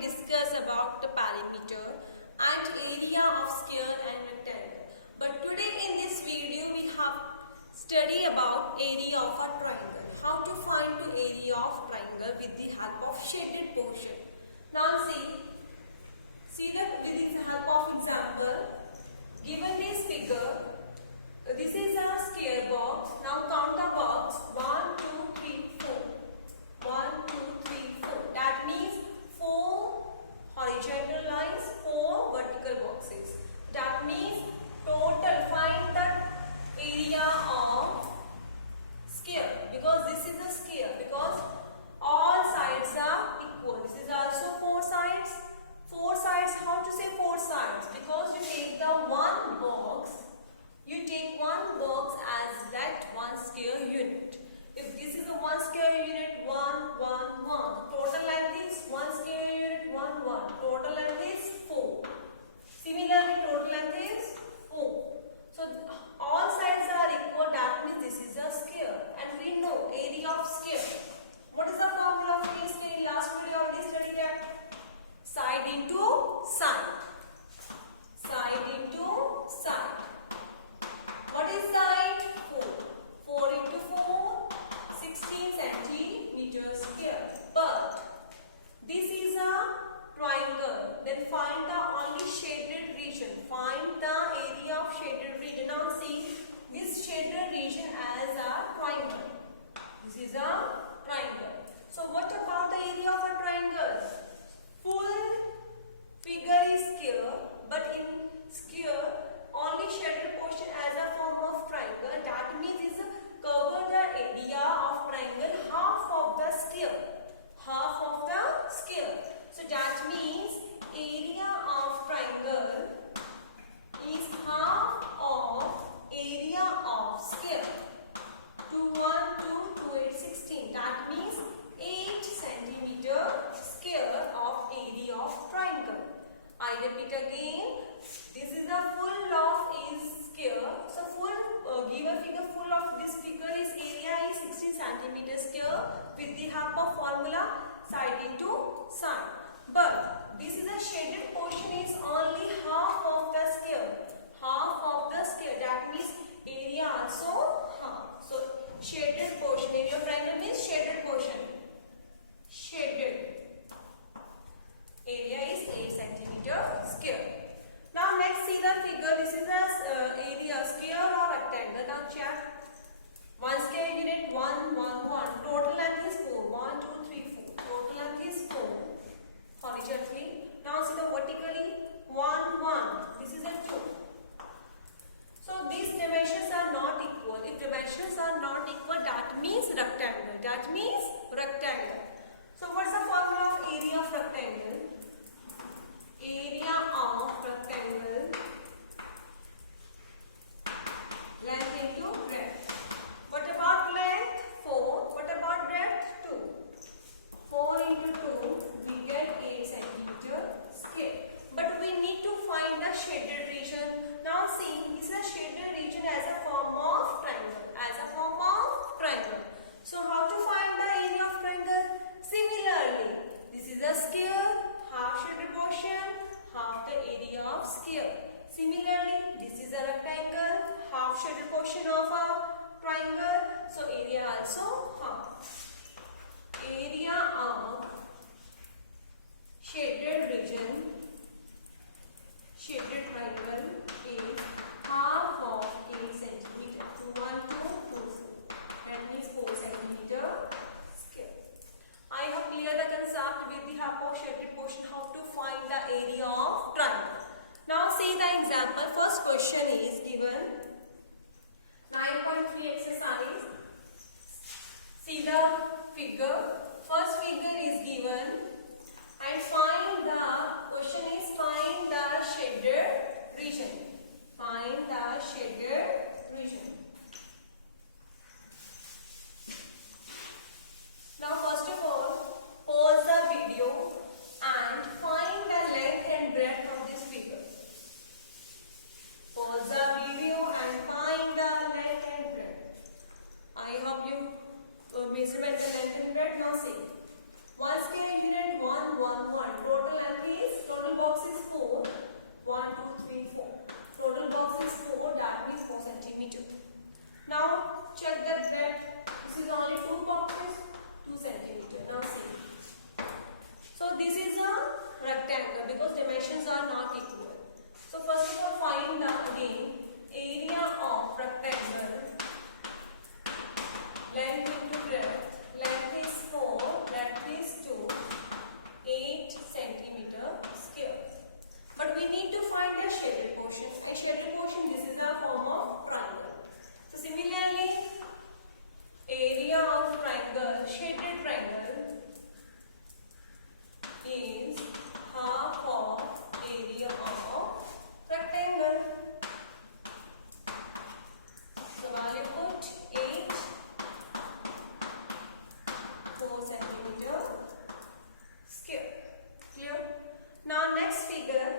discuss about the perimeter and area of square and rectangle. But today in this video we have study about area of a triangle. How to find the area of triangle with the help of shaded portion. Now see that with the help of example. Given this figure, this is a square box. Now count the box 1, 2, 3, 4. 1, 2, 3, 4. That means 4 horizontal lines, 4 vertical boxes. That means total find the area of square, because this is a square, because all sides are equal. This is also 4 sides. 4 sides, how to say 4 sides? Because you take the one box, as that one square unit. If this is a one square unit, 1, 1, 1. Total length is 1 square unit, 1, 1. Total length is 4. Similarly, total length is 4. So all sides are equal. That means this is a square. And we know area of square. What is the formula of area square? In last video already studied that. Side into side. Side into side. What is side? 4. 4 into 4, 16 centimeters square. But this is a triangle. Then find the only shaded region. Find the area of shaded region. Now see this shaded region as a triangle. This is a triangle. So what about the area of a triangle? Full figure is square, but in square only shaded portion as a form of triangle. That means is cover the area of triangle half of the square. Half of the square. So that means area of triangle is half of area of square. 2, 1, 2, 2, 8, 16. That means 8 centimeter square of area of triangle. I repeat again. This is the full of is square. So given figure full of this figure is area is 16 centimeter square with the help of formula side into side. But this is a shaded portion is only half of the square. Half of the square. That means area also half. So shaded portion. Area of triangle means shaded portion. Shaded. Area is 8 centimeter square. Now let's see the figure. This is a area square or rectangle. Now check. 1 square unit 1, 1, 1. Total length is 4. 1, 2, 3, 4. Total length is 4. Horizontally. Now see the vertically 1, 1. This is a 2. So these dimensions are not equal. If dimensions are not equal, that means rectangle. That means rectangle. So what's the formula of area of rectangle? Area of rectangle, length into breadth. What about length? 4. What about breadth? 2. 4 into 2, we get 8 centimeter square. But we need to find the shaded region. Now see, this is a shaded region as a form of triangle. As a form of triangle. So how to find the area of triangle? Similarly, this is a square. Half shaded portion, half the area of square. Similarly, this is a rectangle, half shaded portion of a triangle. So area also half. Area of shaded region, shaded triangle is half of 8 centimeter. 2, 1, 2, 2, 4. That means 4 centimeter square. I have cleared the concept with the help of shaded portion how to find the area of triangle. Now see the example. First question is given 9.3 exercise. See the figure. First figure is given and find the question is find the shaded region. Find the shaded region. Now first of all, pause the video and find the length and breadth of this figure. Pause the video and find the length and breadth. I hope you measurement the length and breadth. Now see, 1 square unit dimensions are not equal. So first of all, find the again area of rectangle. Length into breadth. Length is 4, breadth is 2, 8 centimeter square. But we need to find the shaded portion. A shaded portion, this is the form of triangle. So similarly, area of triangle, shaded triangle is half of area of rectangle. So value put 8, 4 centimeter square. Clear? Now next figure.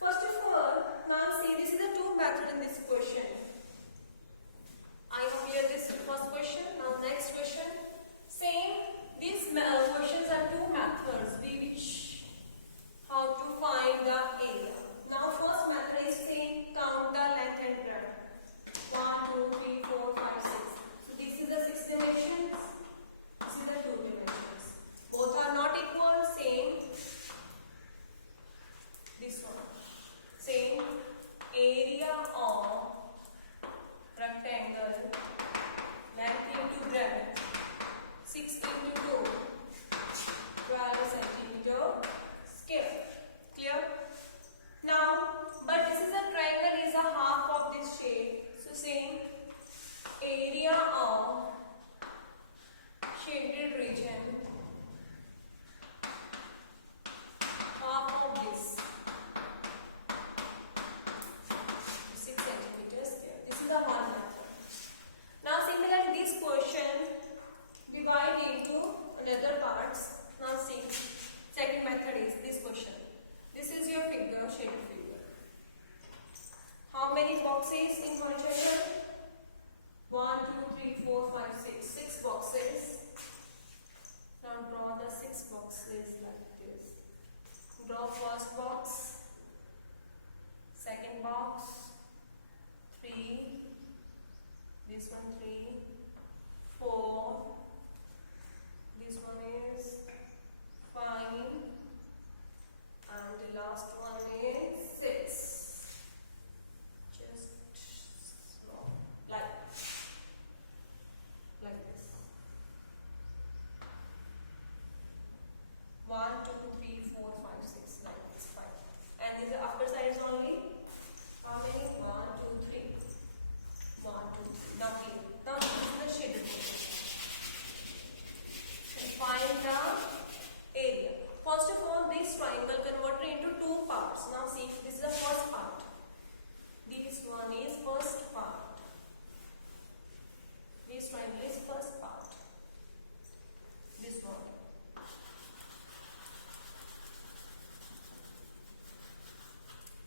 First of all, now see this is the two method in this question. I clear this first question. Now next question. Same. These questions are two methods which how to find the area. Now first method is saying count the length and breadth. 1, 2, 3, 4, 5, 6. So this is the 6 dimensions. This is the 2 dimensions. Both are not equal. Same. This one. Same. Area of rectangle. Length into breadth. 6 into 2. 12 centimeter square. Clear? Now, but this is a triangle is a half of this shape. So same area of shaded region, half of this 6 centimeters square. This is the one method. Now similarly this question divide into another parts. Now see, second method is this question. This is your figure, shaded figure. How many boxes in one channel? 1, 2, 3, 4, 5, 6. 6 boxes. Now draw the 6 boxes like this. Draw first box, second box, 3, this one 3, 4, this one is 5, and the last one is 6. Just small, like this. 1, 2, 3, 4, 5, 6, like this, 5. And these are upper sides only. How many? 1, 2, 3. 1, 2, 3. Now clear. Now this is the shaded portion. And find the area. First of all, this triangle converted into two parts. Now see, this is the first part. This one is first part. This triangle is first part. This one.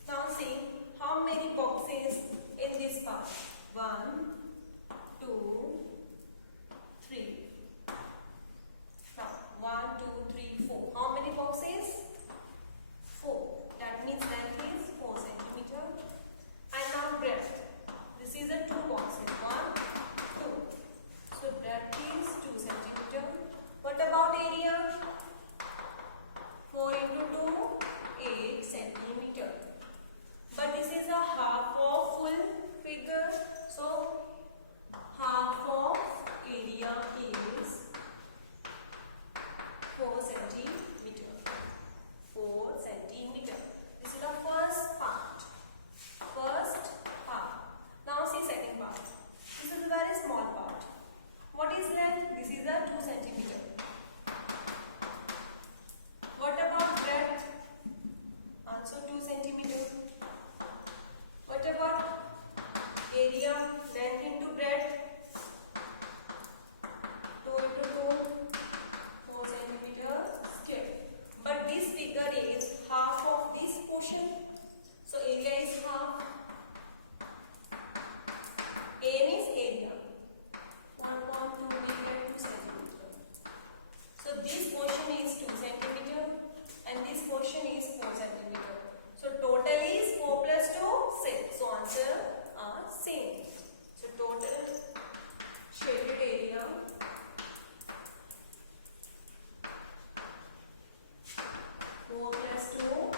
Now see how many boxes in this part. 1, 2, 3. Now 1, 2, 3, 4. How many boxes? 4. That means length is 4 centimeter. And now breadth. This is a 2 boxes. 1, 2. So breadth is 2 centimeter. What about area? 4 into 2, 8 centimeter. But this is a half of full figure. So half of area is 4 centimeter. 4 centimeter. This is the first part. First part. Now see second part. This is a very small part. What is length? This is a 2 centimeter. What about breadth? Also 2 centimeter. What about area? Length into breadth? 2 into 2, 4 centimeter square. But this figure is half of this portion. So area is half. A means area. 1.2 meter 2 centimeter. So this portion is 2 centimeter and this portion is 4 centimeter. So total is 4 plus 2, 6. So answer are same. So total shaded area 4 plus 2,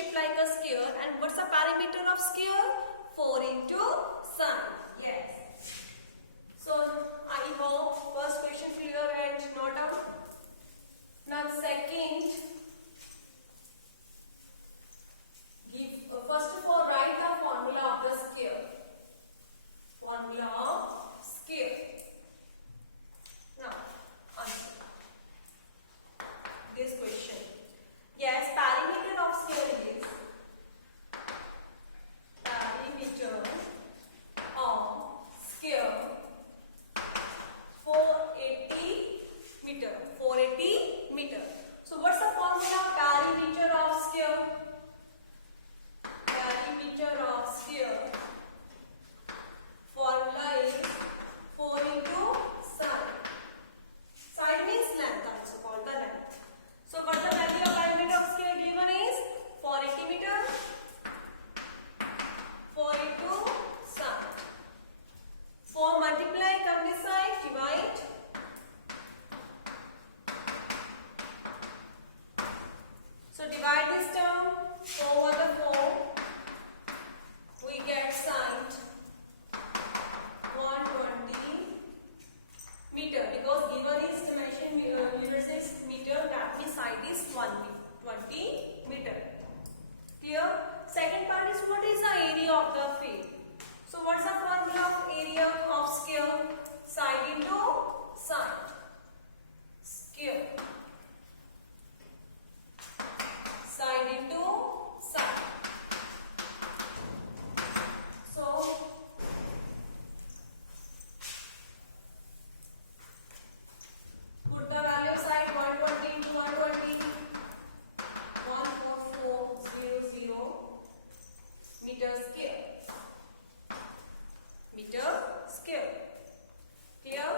shape like a sphere. And what's the perimeter of sphere? 4 into sine. Yes. So I hope first question clear and note down. Now second, first of all write the formula of the sphere. Formula of sphere. Now answer this question. Yes, perimeter of sphere is perimeter of sphere 480 meter. 480 meter. So what's the formula of perimeter of sphere? Perimeter of sphere formula is 4 into sine. Sine means length, also called the length. So what the value of perimeter of sphere given is 480 meter. 4 into sine. 4 multiply, come this side, divide. So divide this term. 4 over the 4. We get sine 120 meter, because given is dimension unit is meter, that means side is 120 meter. Clear? Second part is what is the area of the field. So what's the formula of area of sphere? Side into side. Sphere. Side into side. So put the value of side 120 into 120. 14400 meter square. Meter square. Clear?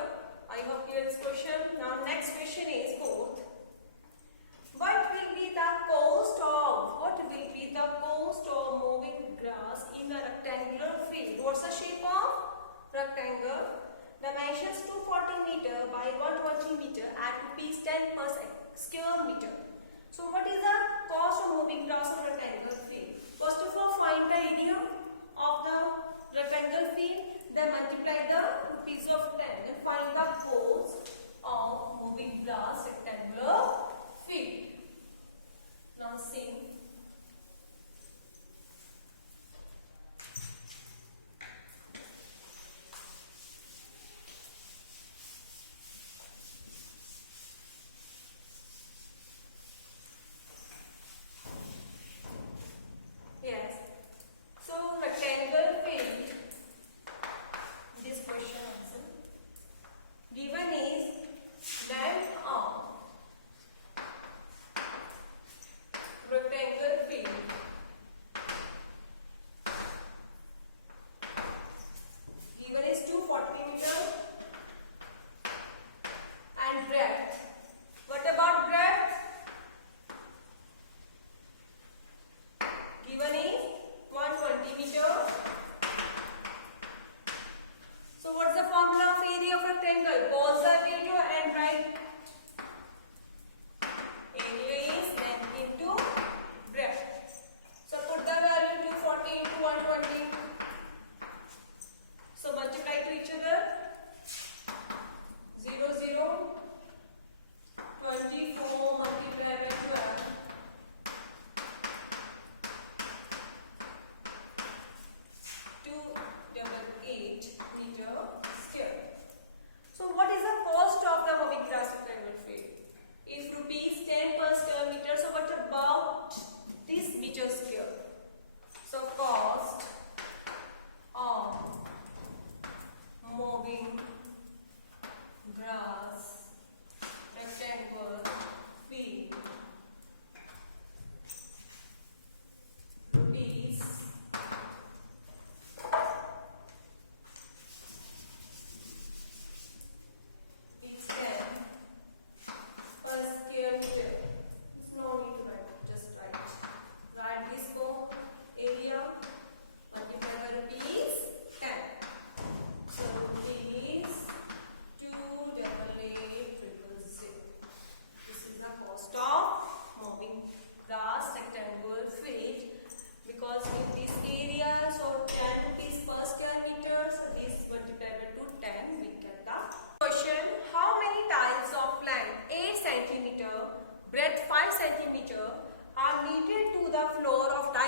I hope clear this question. Now next question is fourth. What will be the cost of moving grass in a rectangular field? What's the shape of rectangle? Dimensions 240 meter by 120 meter at rupees 10 per square meter. So what is the cost of moving grass in a rectangular field? First of all, find the area of the rectangle field, then multiply the rupees of 10, then find the cost of moving grass rectangular field. Now see.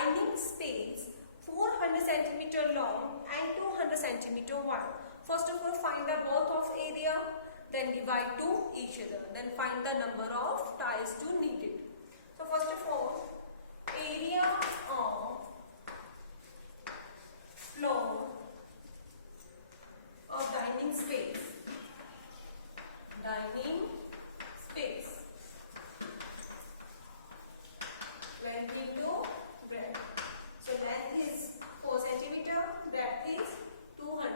dining space 400 centimeter long and 200 centimeter wide. First of all, find the both of area, then divide to each other, then find the number of tiles to needed. So first of all, area of floor of dining space. Dining space. Length into breadth. So length is 4 centimeter, breadth is 200.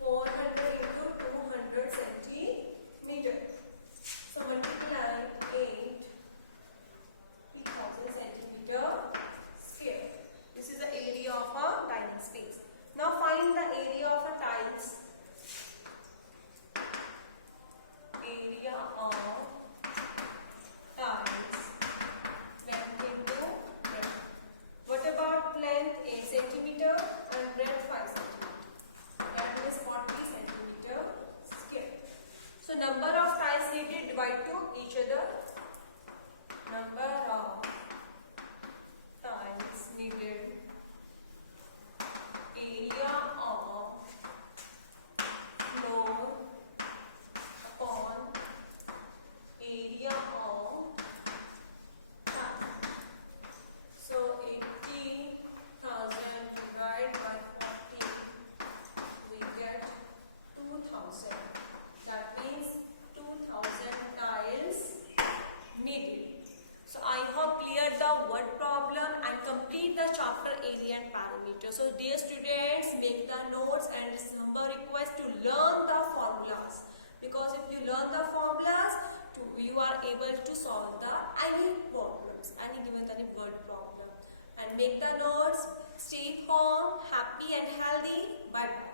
400 into 200 centimeter. So multiply 8,000 centimeter square. This is the area of a dining space. Now find the area of a tiles. Area of tiles. Length into breadth. What about length? 8 centimeter and breadth 5 centimeter. That is 40 centimeter square. So number of tiles needed, divide to each other. Number of tiles needed. Area of floor upon area of tile. So 80,000 divided by 40, we get 2,000. That means 2,000 tiles needed. So I have cleared the word problem and complete the chapter area and parameter. So dear students, make the notes and this number request to learn the formulas. Because if you learn the formulas, you are able to solve any problems, any given any word problem. And make the notes. Stay home, happy and healthy. Bye bye.